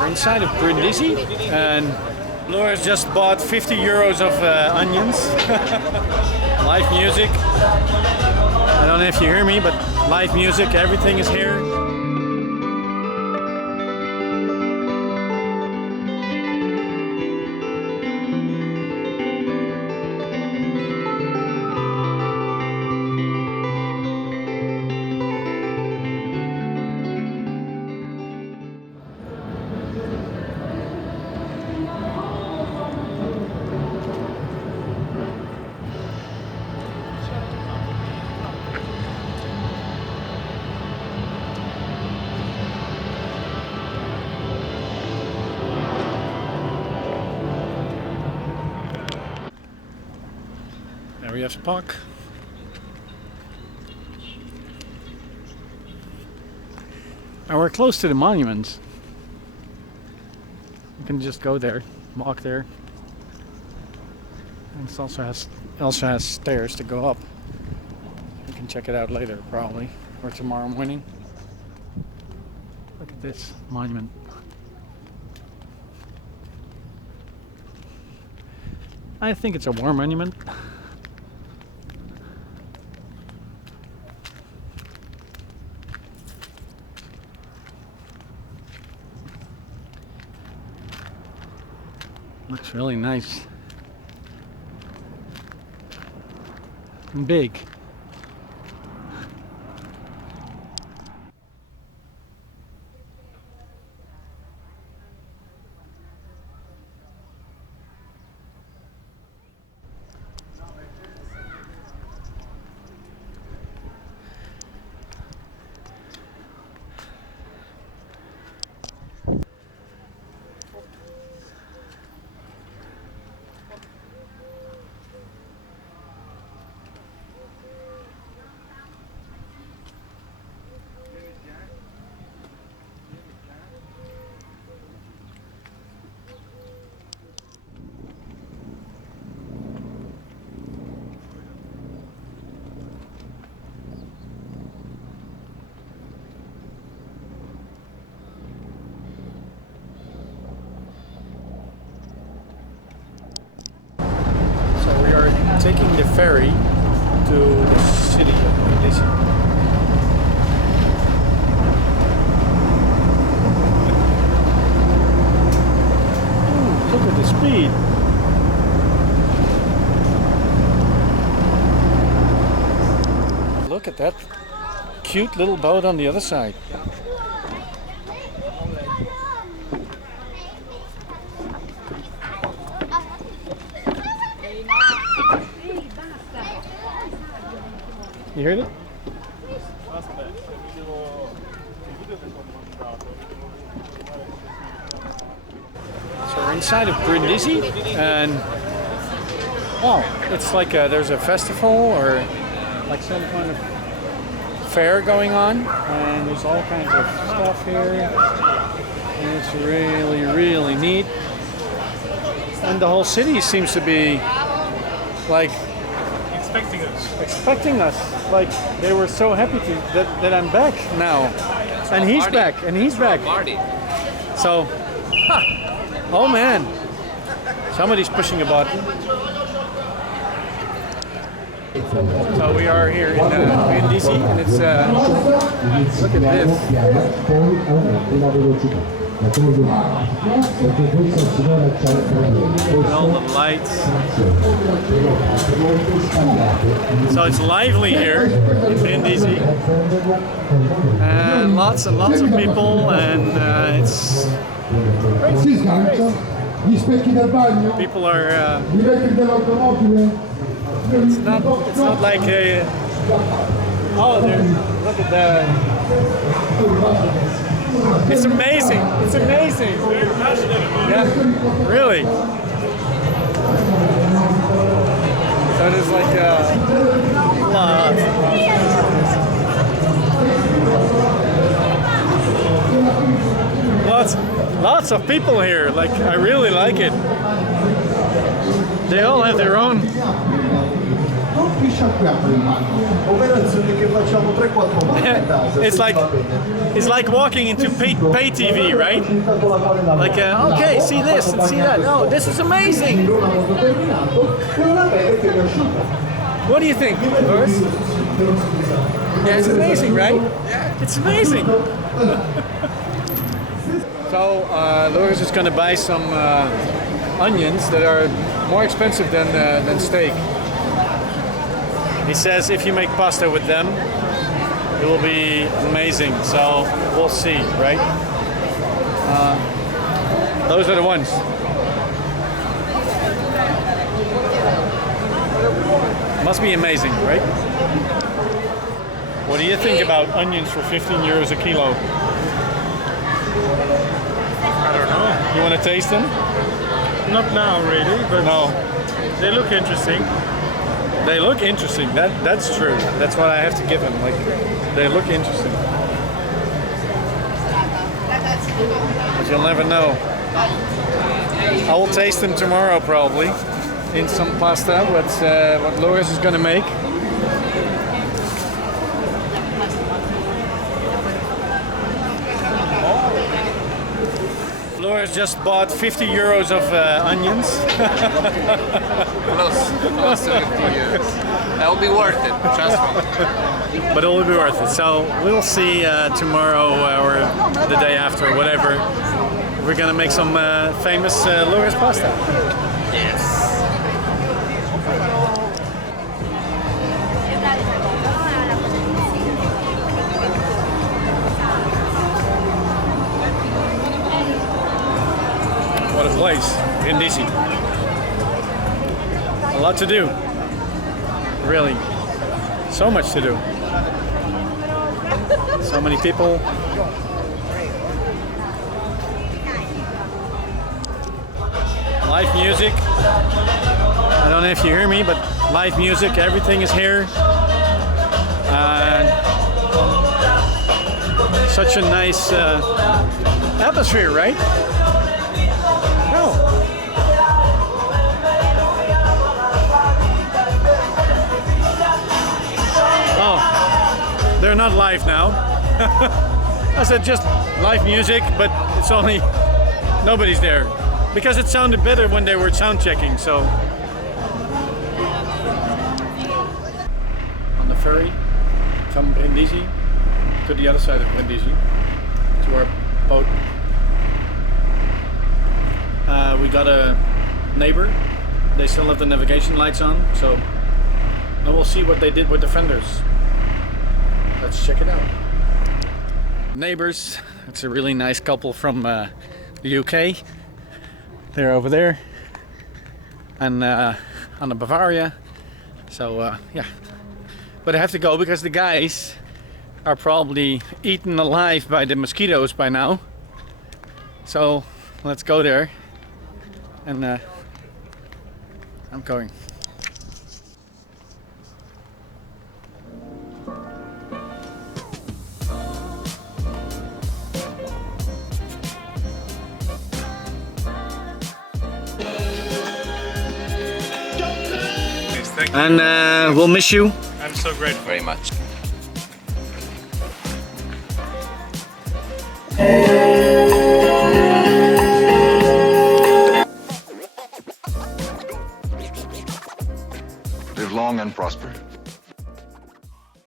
We're inside of Brindisi, and Laura's just bought 50 euros of onions. Live music. I don't know if you hear me, but live music, everything is here. There we have Spock. And we're close to the monument. You can just go there, walk there. And it also has stairs to go up. You can check it out later probably, or tomorrow morning. Look at this monument. I think it's a war monument. Looks really nice and big. Taking the ferry to the city of Brindisi. Ooh, look at the speed. Look at that cute little boat on the other side. You heard it? So we're inside of Brindisi, and oh, it's like there's a festival or like some kind of fair going on, and there's all kinds of stuff here, and it's really, really neat. And the whole city seems to be like expecting us. Like they were so happy that I'm back now, and he's back, and he's back. So, oh man, somebody's pushing a button. So we are here in Brindisi, and it's look at this. And all the lights. So it's lively here in Brindisi, and lots of people, and it's people are. It's not like a. Oh, look at that. It's amazing. It's amazing. Yeah, really. So there's like lots of people here. Like I really like it. They all have their own non risciacquiamo il bagno, operazione che facciamo 3-4 volte a casa. It's like walking into pay TV, right? Like, okay, see this and see that. Oh, this is amazing. What do you think, Loris? Yeah, it's amazing, right? It's amazing. So, Loris is going to buy some onions that are more expensive than steak. He says if you make pasta with them, it will be amazing. So we'll see, right? Those are the ones. Must be amazing, right? What do you think about onions for 15 euros a kilo? I don't know. You want to taste them? Not now, really, but No. they look interesting. They look interesting. That's true. That's what I have to give them. Like, they look interesting. But you'll never know. I will taste them tomorrow probably in some pasta. What Loris is gonna make. Loris just bought 50 euros of onions. Close to 50 years. That will be worth it, trust me. But it will be worth it. So we'll see tomorrow or the day after, whatever. We're gonna make some famous Loris pasta. Yes. What a place, Brindisi. A lot to do. Really. So much to do. So many people. Live music. I don't know if you hear me, but live music, everything is here. Such a nice atmosphere, right? They're not live now. I said just live music, but it's only nobody's there because it sounded better when they were sound checking. So on the ferry from Brindisi to the other side of Brindisi to our boat, we got a neighbor. They still have the navigation lights on, so now we'll see what they did with the fenders. Let's check it out. Neighbors, it's a really nice couple from the UK. They're over there and on the Bavaria. So yeah, but I have to go because the guys are probably eaten alive by the mosquitoes by now. So let's go there and I'm going. And we'll miss you. I'm so grateful. Very much.